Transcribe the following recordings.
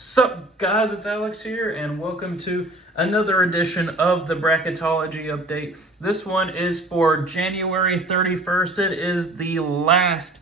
Sup guys, it's Alex here and welcome to another edition of the Bracketology update. This one is for January 31st. It is the last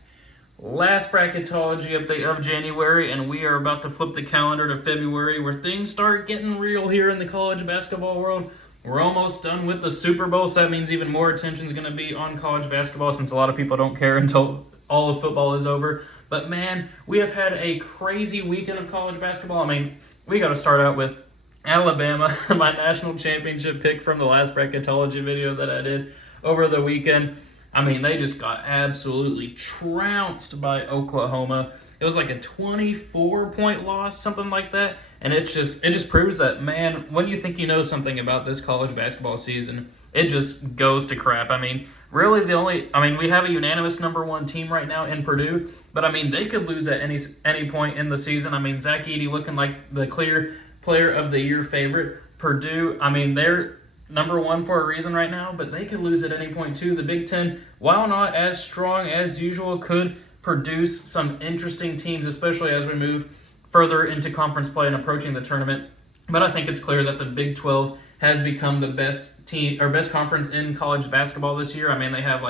Bracketology update of January, and we are about to flip the calendar to February where things start getting real here in the college basketball world. We're almost done with the Super Bowl, so that means even more attention is going to be on college basketball since a lot of people don't care until all of football is over. But man, we have had a crazy weekend of college basketball. I mean, we got to start out with Alabama, my national championship pick from the last Bracketology video that I did over the weekend. I mean, they just got absolutely trounced by Oklahoma. It was like a 24-point loss, something like that. And it just proves that, man, when you think you know something about this college basketball season, it just goes to crap. I mean, really we have a unanimous number one team right now in Purdue, but I mean, they could lose at any point in the season. I mean, Zach Edey looking like the clear player of the year favorite. Purdue, I mean, they're number one for a reason right now, but they could lose at any point too. The Big Ten, while not as strong as usual, could produce some interesting teams, especially as we move further into conference play and approaching the tournament. But I think it's clear that the Big 12 has become the best team or best conference in college basketball this year. I mean, they have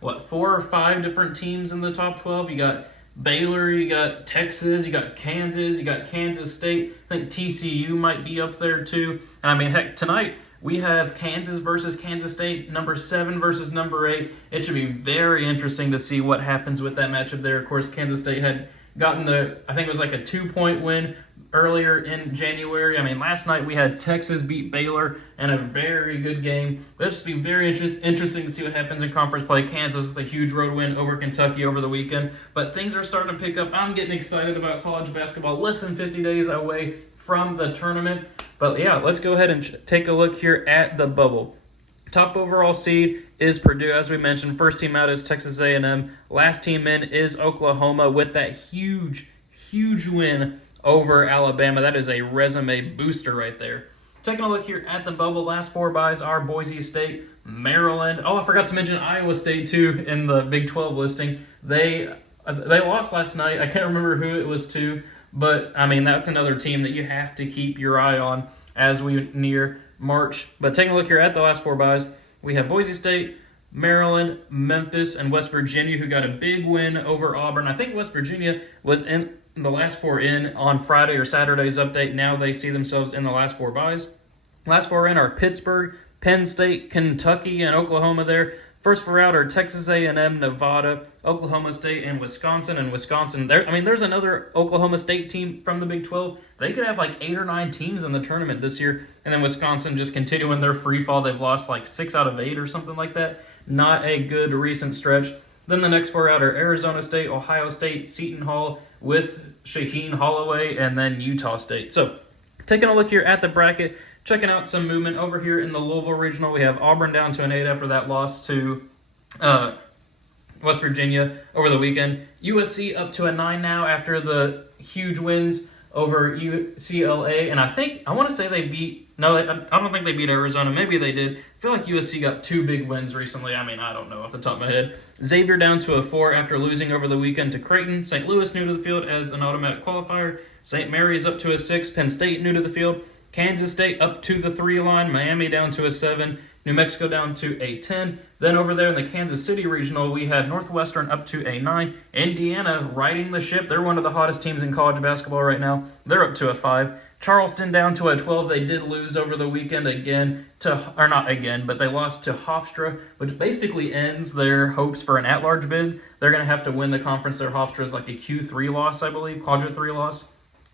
4 or 5 different teams in the top 12. You got Baylor, you got Texas, you got Kansas, you got Kansas State. I think TCU might be up there too. And I mean, heck, tonight we have Kansas versus Kansas State, number 7 versus number 8. It should be very interesting to see what happens with that matchup there. Of course, Kansas State had gotten I think it was like a 2-point win earlier in January. I mean, last night we had Texas beat Baylor in a very good game. It'll just be very interesting to see what happens in conference play. Kansas with a huge road win over Kentucky over the weekend. But things are starting to pick up. I'm getting excited about college basketball. Less than 50 days away from the tournament. But yeah, let's go ahead and take a look here at the bubble. Top overall seed is Purdue, as we mentioned. First team out is Texas A&M. Last team in is Oklahoma with that huge win over Alabama. That is a resume booster right there. Taking a look here at the bubble, last 4 byes are Boise State, Maryland. Oh, I forgot to mention Iowa State too in the Big 12 listing. They lost last night. I can't remember who it was to, but I mean, that's another team that you have to keep your eye on as we near March. But taking a look here at the last 4 byes, we have Boise State, Maryland, Memphis, and West Virginia, who got a big win over Auburn. I think West Virginia was in the last 4 in on Friday or Saturday's update. Now they see themselves in the last 4 byes. Last 4 in are Pittsburgh, Penn State, Kentucky, and Oklahoma there. First 4 out are Texas A&M, Nevada, Oklahoma State, and Wisconsin. And Wisconsin, there's another Oklahoma State team from the Big 12. They could have 8 or 9 teams in the tournament this year. And then Wisconsin just continuing their free fall. They've lost 6 out of 8 or something like that. Not a good recent stretch. Then the next 4 out are Arizona State, Ohio State, Seton Hall with Shaheen Holloway, and then Utah State. So taking a look here at the bracket, checking out some movement over here in the Louisville Regional. We have Auburn down to an 8 after that loss to West Virginia over the weekend. USC up to a 9 now after the huge wins over UCLA. And I want to say they beat, no, I don't think they beat Arizona. Maybe they did. I feel like USC got 2 big wins recently. I mean, I don't know off the top of my head. Xavier down to a 4 after losing over the weekend to Creighton. St. Louis new to the field as an automatic qualifier. St. Mary's up to a 6. Penn State new to the field. Kansas State up to the 3 line. Miami down to a 7. New Mexico down to a 10. Then over there in the Kansas City Regional, we had Northwestern up to a 9. Indiana riding the ship. They're one of the hottest teams in college basketball right now. They're up to a 5. Charleston down to a 12. They did lose over the weekend but they lost to Hofstra, which basically ends their hopes for an at-large bid. They're going to have to win the conference. Their Hofstra is like a Q3 loss, I believe, quadrant 3 loss.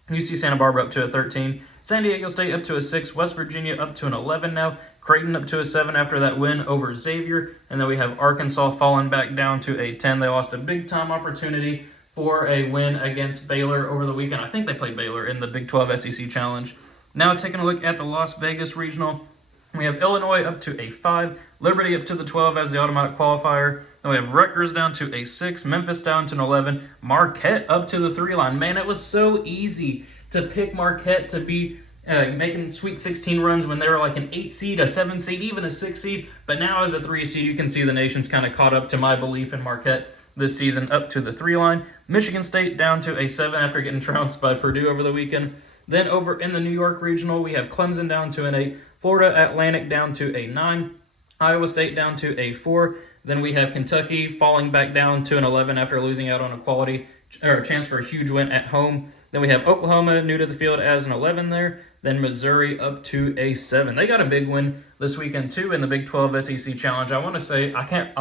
UC Santa Barbara up to a 13. San Diego State up to a 6. West Virginia up to an 11 now. Creighton up to a 7 after that win over Xavier. And then we have Arkansas falling back down to a 10. They lost a big-time opportunity for a win against Baylor over the weekend. I think they played Baylor in the Big 12 SEC Challenge. Now taking a look at the Las Vegas Regional, we have Illinois up to a 5, Liberty up to the 12 as the automatic qualifier. Then we have Rutgers down to a 6, Memphis down to an 11, Marquette up to the 3 line. Man, it was so easy to pick Marquette to be making Sweet 16 runs when they were like an 8 seed, a 7 seed, even a 6 seed. But now as a 3 seed, you can see the nation's kind of caught up to my belief in Marquette. this season up to the 3 line. Michigan State down to a 7 after getting trounced by Purdue over the weekend. Then over in the New York Regional, we have Clemson down to an 8, Florida Atlantic down to a 9, Iowa State down to a 4. Then we have Kentucky falling back down to an 11 after losing out on a chance for a huge win at home. Then we have Oklahoma new to the field as an 11 there. Then Missouri up to a 7. They got a big win this weekend too in the Big 12 SEC Challenge. I want to say I can't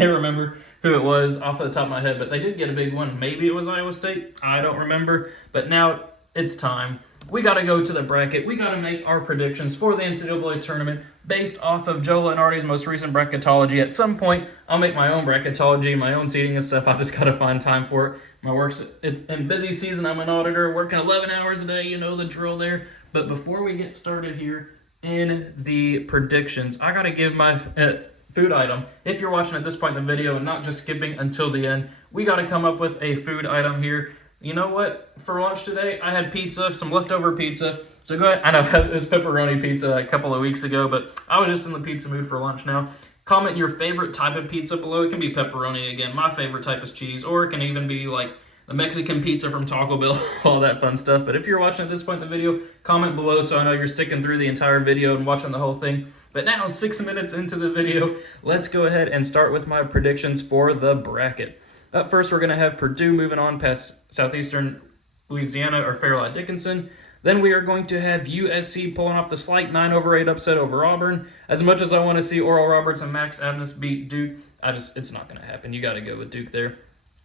remember who it was off the top of my head, but they did get a big one. Maybe it was Iowa State. I don't remember. But now it's time. We got to go to the bracket. We got to make our predictions for the NCAA tournament based off of Joe Lunardi's most recent bracketology. At some point, I'll make my own bracketology, my own seating and stuff. I just got to find time for it. My work's in busy season. I'm an auditor, working 11 hours a day. You know the drill there. But before we get started here in the predictions, I got to give my food item. If you're watching at this point in the video and not just skipping until the end, we got to come up with a food item here. You know what? For lunch today, I had pizza, some leftover pizza. So go ahead. I know it was pepperoni pizza a couple of weeks ago, but I was just in the pizza mood for lunch now. Comment your favorite type of pizza below. It can be pepperoni again. My favorite type is cheese, or it can even be like the Mexican pizza from Taco Bell, all that fun stuff. But if you're watching at this point in the video, comment below so I know you're sticking through the entire video and watching the whole thing. But now, 6 minutes into the video, let's go ahead and start with my predictions for the bracket. Up first, we're going to have Purdue moving on past Southeastern Louisiana or Fairleigh Dickinson. Then we are going to have USC pulling off the slight 9-8 upset over Auburn. As much as I want to see Oral Roberts and Max Abness beat Duke, it's not going to happen. You got to go with Duke there.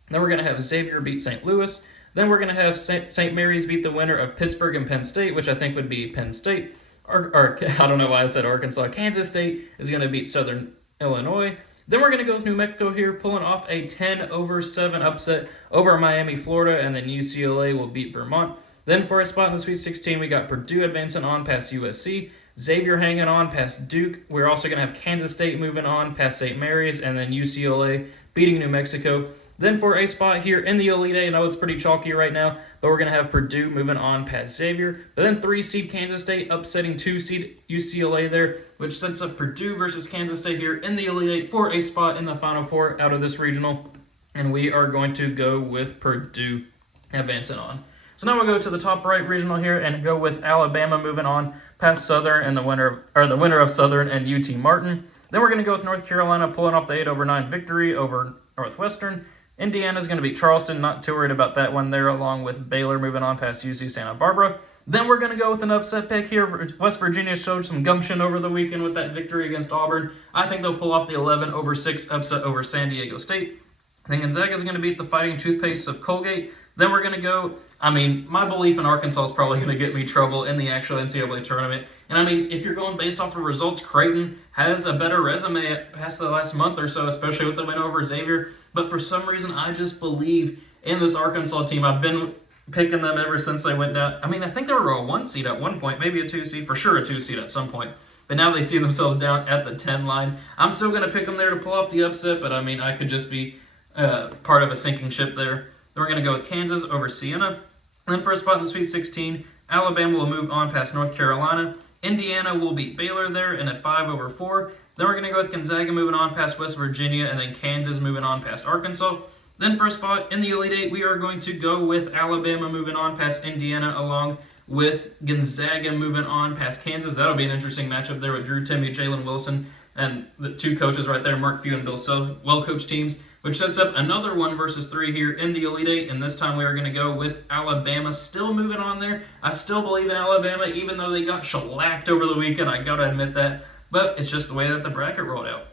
Then we're going to have Xavier beat St. Louis. Then we're going to have St. Mary's beat the winner of Pittsburgh and Penn State, which I think would be Penn State. Or I don't know why I said Arkansas. Kansas State is going to beat Southern Illinois. Then we're going to go with New Mexico here, pulling off a 10-7 upset over Miami, Florida, and then UCLA will beat Vermont. Then for a spot in the Sweet 16, we got Purdue advancing on past USC, Xavier hanging on past Duke. We're also going to have Kansas State moving on past St. Mary's, and then UCLA beating New Mexico. Then for a spot here in the Elite Eight, I know it's pretty chalky right now, but we're going to have Purdue moving on past Xavier. But then 3-seed Kansas State upsetting 2-seed UCLA there, which sets up Purdue versus Kansas State here in the Elite Eight for a spot in the Final Four out of this regional. And we are going to go with Purdue advancing on. So now we'll go to the top right regional here and go with Alabama moving on past Southern and the winner of Southern and UT Martin. Then we're going to go with North Carolina pulling off the 8-9 victory over Northwestern. Indiana's going to beat Charleston, not too worried about that one there, along with Baylor moving on past UC Santa Barbara. Then we're going to go with an upset pick here. West Virginia showed some gumption over the weekend with that victory against Auburn. I think they'll pull off the 11-6 upset over San Diego State. Then Gonzaga's going to beat the Fighting Toothpaste of Colgate. Then we're going to go, my belief in Arkansas is probably going to get me trouble in the actual NCAA tournament. And if you're going based off of results, Creighton has a better resume past the last month or so, especially with the win over Xavier. But for some reason, I just believe in this Arkansas team. I've been picking them ever since they went down. I think they were a 1 seed at one point, maybe a 2 seed, for sure a 2 seed at some point. But now they see themselves down at the 10 line. I'm still going to pick them there to pull off the upset, but I could just be part of a sinking ship there. Then we're going to go with Kansas over Siena. And then for a spot in the Sweet 16, Alabama will move on past North Carolina. Indiana will beat Baylor there in a 5-4. Then we're going to go with Gonzaga moving on past West Virginia, and then Kansas moving on past Arkansas. Then for a spot in the Elite Eight, we are going to go with Alabama moving on past Indiana, along with Gonzaga moving on past Kansas. That'll be an interesting matchup there with Drew Timme, Jalen Wilson, and the two coaches right there, Mark Few and Bill Self, well-coached teams, which sets up another 1-3 here in the Elite Eight, and this time we are going to go with Alabama still moving on there. I still believe in Alabama, even though they got shellacked over the weekend. I got to admit that, but it's just the way that the bracket rolled out.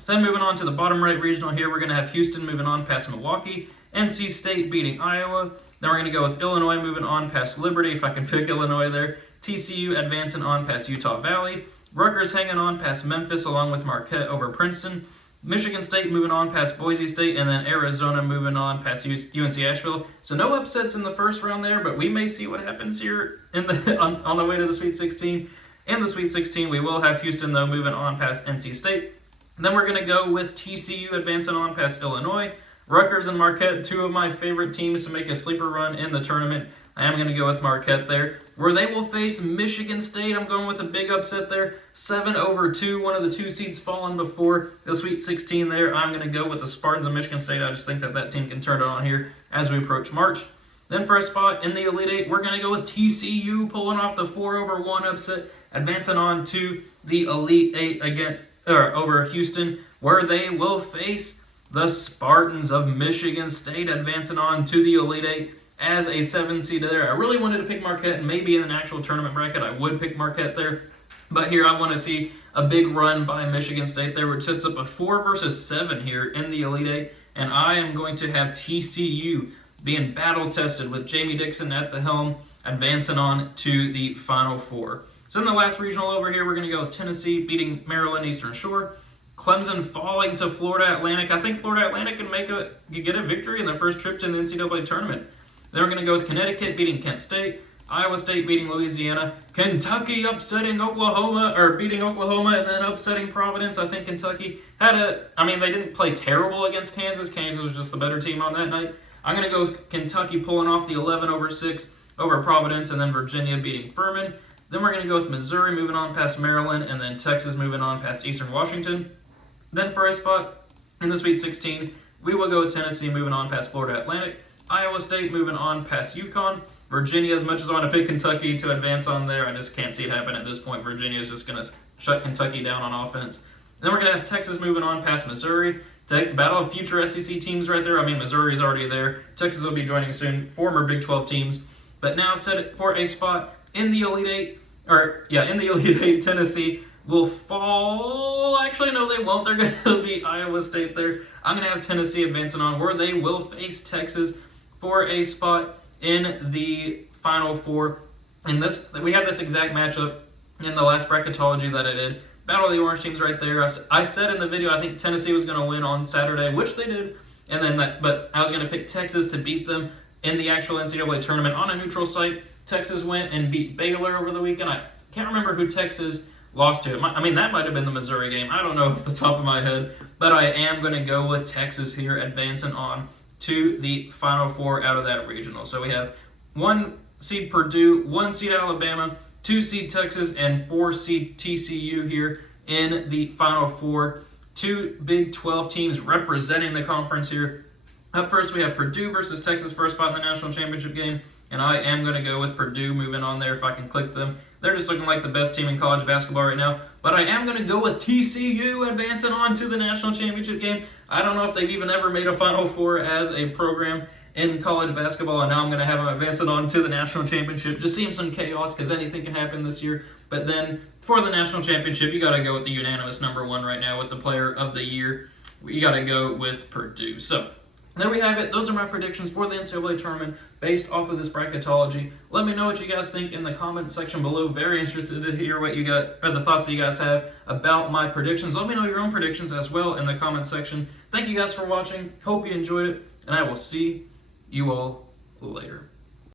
So then moving on to the bottom right regional here, we're going to have Houston moving on past Milwaukee, NC State beating Iowa. Then we're going to go with Illinois moving on past Liberty, if I can pick Illinois there. TCU advancing on past Utah Valley. Rutgers hanging on past Memphis along with Marquette over Princeton. Michigan State moving on past Boise State, and then Arizona moving on past UNC Asheville. So no upsets in the first round there, but we may see what happens here in on the way to the Sweet 16. In the Sweet 16, we will have Houston, though, moving on past NC State. And then we're going to go with TCU advancing on past Illinois. Rutgers and Marquette, two of my favorite teams to make a sleeper run in the tournament. I am going to go with Marquette there, where they will face Michigan State. I'm going with a big upset there, 7-2. One of the 2 seeds fallen before the Sweet 16 there. I'm going to go with the Spartans of Michigan State. I just think that team can turn it on here as we approach March. Then for a spot in the Elite Eight, we're going to go with TCU pulling off the 4-1 upset, advancing on to the Elite Eight again, over Houston, where they will face the Spartans of Michigan State, advancing on to the Elite Eight as a 7 seed there. I really wanted to pick Marquette, and maybe in an actual tournament bracket I would pick Marquette there. But here I want to see a big run by Michigan State there, which sets up a 4 versus 7 here in the Elite Eight. And I am going to have TCU being battle-tested with Jamie Dixon at the helm, advancing on to the Final Four. So in the last regional over here, we're going to go with Tennessee beating Maryland Eastern Shore. Clemson falling to Florida Atlantic. I think Florida Atlantic can get a victory in their first trip to the NCAA tournament. Then we're going to go with Connecticut beating Kent State. Iowa State beating Louisiana. Kentucky beating Oklahoma, and then upsetting Providence. I think Kentucky they didn't play terrible against Kansas. Kansas was just the better team on that night. I'm going to go with Kentucky pulling off the 11-6 over Providence, and then Virginia beating Furman. Then we're going to go with Missouri moving on past Maryland, and then Texas moving on past Eastern Washington. Then for a spot in the Sweet 16, we will go with Tennessee moving on past Florida Atlantic. Iowa State moving on past UConn. Virginia, as much as I want to pick Kentucky to advance on there, I just can't see it happen at this point. Virginia is just going to shut Kentucky down on offense. Then we're going to have Texas moving on past Missouri. Battle of future SEC teams right there. Missouri's already there. Texas will be joining soon. Former Big 12 teams. But now set it for a spot in the Elite Eight. In the Elite Eight, Tennessee will fall. Actually, no, they won't. They're going to beat Iowa State there. I'm going to have Tennessee advancing on, where they will face Texas for a spot in the Final Four. And we had this exact matchup in the last bracketology that I did. Battle of the Orange teams right there. I said in the video I think Tennessee was going to win on Saturday, which they did. But I was going to pick Texas to beat them in the actual NCAA tournament on a neutral site. Texas went and beat Baylor over the weekend. I can't remember who Texas lost to. That might have been the Missouri game. I don't know off the top of my head. But I am going to go with Texas here, advancing on to the Final Four out of that regional. So we have 1 seed Purdue, 1 seed Alabama, 2 seed Texas, and 4 seed TCU here in the Final Four. 2 Big 12 teams representing the conference here. Up first, we have Purdue versus Texas for a spot in the national championship game. And I am going to go with Purdue moving on there if I can click them. They're just looking like the best team in college basketball right now. But I am going to go with TCU advancing on to the national championship game. I don't know if they've even ever made a Final Four as a program in college basketball, and now I'm going to have them advancing on to the national championship. Just seeing some chaos because anything can happen this year. But then for the national championship, you got to go with the unanimous number 1 right now with the player of the year. You got to go with Purdue. So there we have it. Those are my predictions for the NCAA tournament based off of this bracketology. Let me know what you guys think in the comment section below. Very interested to hear what you got, or the thoughts that you guys have about my predictions. Let me know your own predictions as well in the comment section. Thank you guys for watching. Hope you enjoyed it, and I will see you all later.